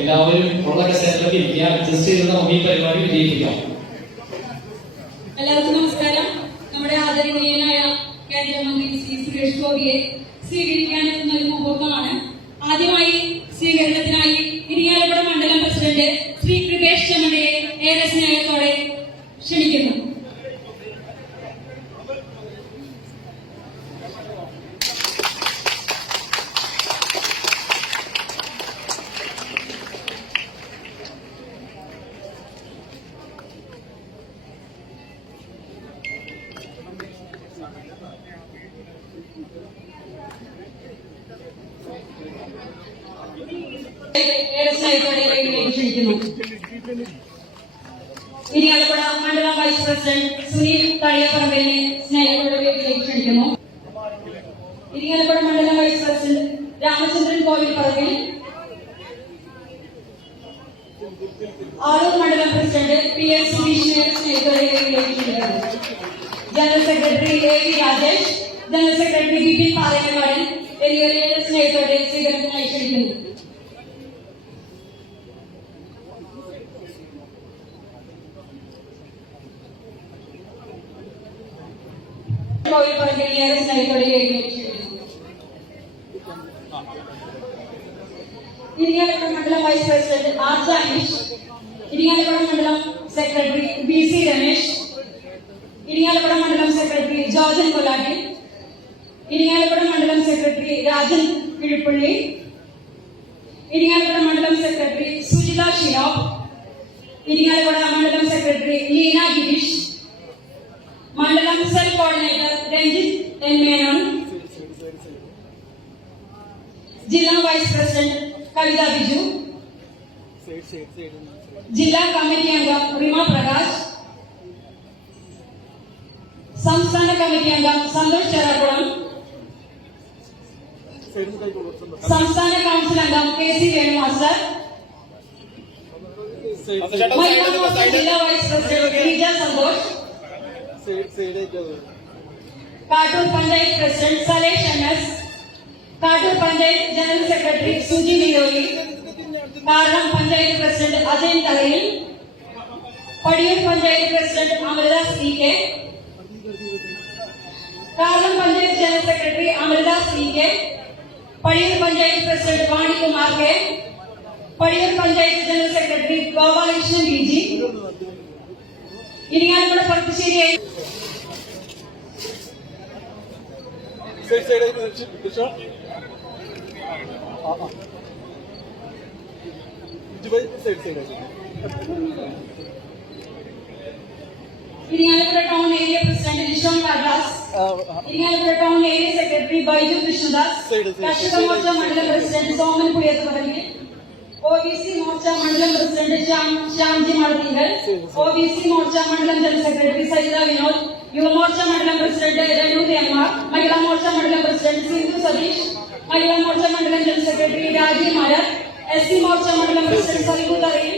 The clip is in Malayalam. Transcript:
എല്ലാവരും ഉള്ള സെന്ററിൽ ഇരിക്കുക. അഡ്ജസ്റ്റ് ചെയ്ത് നമുക്ക് ഈ പരിപാടി വിജയിപ്പിക്കാം. എല്ലാവർക്കും നമസ്കാരം. നമ്മുടെ ആദരണീയനായ കേന്ദ്രമന്ത്രി ശ്രീ സുരേഷ് ഗോപിയെ സ്വീകരിക്കാൻ എത്തുന്ന ഒരു മുഹൂർത്തമാണ്. ആദ്യമായി സ്വീകരണത്തിനായി ഇരിങ്ങാലക്കുട മണ്ഡലം പ്രസിഡന്റ് ശ്രീ കൃപേഷ് ചെമ്മടയെ ഏറെ സ്നേഹത്തോടെ ക്ഷണിക്കുന്നു ഇതിലേക്ക് മണ്ഡലം വൈസ് പ്രസിഡന്റ് സുനിൽ തളിയപ്പറമ്പലിനെ സ്നേഹപൂർവത്തിലേക്ക് ക്ഷണിക്കുന്നു ഇരിങ്ങാലക്കുട മണ്ഡലം വൈസ് പ്രസിഡന്റ് രാമചന്ദ്രൻ കോവിൽ പറമ്പിൽ ആളൂർ മണ്ഡലം പ്രസിഡന്റ് പി എസ് സുനീഷിനെ സ്നേഹപൂർവത്തിലേക്ക് ക്ഷണിക്കുന്നു general secretary A V Rajesh general secretary Bipin Palakkadan എന്നിവരെ സ്നേഹത്തോടെ സ്വീകരണത്തിനായി ക്ഷണിക്കുന്നു. കോവിൽ പറമ്പിൽ ഏറെ സ്നേഹത്തോടെ ഇതിലേക്ക് ക്ഷണിക്കുന്നു ഇരിങ്ങാലക്കുട മണ്ഡലം vice president R Janeesh Irinjalakuda മണ്ഡലം secretary B C Ramesh Irinjalakuda മണ്ഡലം സെക്രട്ടറി ജോർജൻ കൊലാട്ടി ഇരിങ്ങാലക്കുട മണ്ഡലം സെക്രട്ടറി രാജൻ കിഴിപ്പള്ളി ഇരിങ്ങാലക്കുട മണ്ഡലം സെക്രട്ടറി സുജിത ഷിയോബ് ഇരിങ്ങാലക്കുട മണ്ഡലം സെക്രട്ടറി ലീന ഗിരീഷ് മണ്ഡലം cell coordinator Ranjith N Menon ജില്ലാ വൈസ് പ്രസിഡന്റ് കവിത ബിജു ജില്ലാ കമ്മിറ്റി അംഗം റിമ പ്രകാശ് സംസ്ഥാന കമ്മിറ്റി അംഗം സന്തോഷ് ചെറാക്കുളം സംസ്ഥാന കൗൺസിൽ അംഗം K C Venu master Malappuram north ജില്ലാ vice president Kattoor panchayat president Salesh M S panchayat general secretary Suji Niroli Karam panchayat president Ajay Thalahil Padiyoor panchayat president Amritha C K Karam panchayat general secretary Amritha C K Padiyoor panchayat president Vani Kumar K Padiyoor panchayat general secretary Baba Krishna G. V G Irinjalakuda Pattusseri Irinjalakuda town area president Lishon Kadas Irinjalakuda town area secretary Baiju Krishnadas. Karshaka Morcha മണ്ഡലം പ്രസിഡന്റ് സോമൻ പുളിയത്ത് മോർച്ച മണ്ഡലം president Shyam Shyamji Marthinkal O B C Morcha മണ്ഡലം ജനറൽ സെക്രട്ടറി സരിത വിനോദ്. യുവമോർച്ച മണ്ഡലം പ്രസിഡന്റ് രനു എമ്മ മഹിളാ മോർച്ച മണ്ഡലം പ്രസിഡന്റ് സിന്ധു സതീഷ്. മഹിളാ മോർച്ച മണ്ഡലം general secretary Rajeev Marar. S C Morcha മണ്ഡലം പ്രസിഡന്റ് സലിബു തറയിൽ.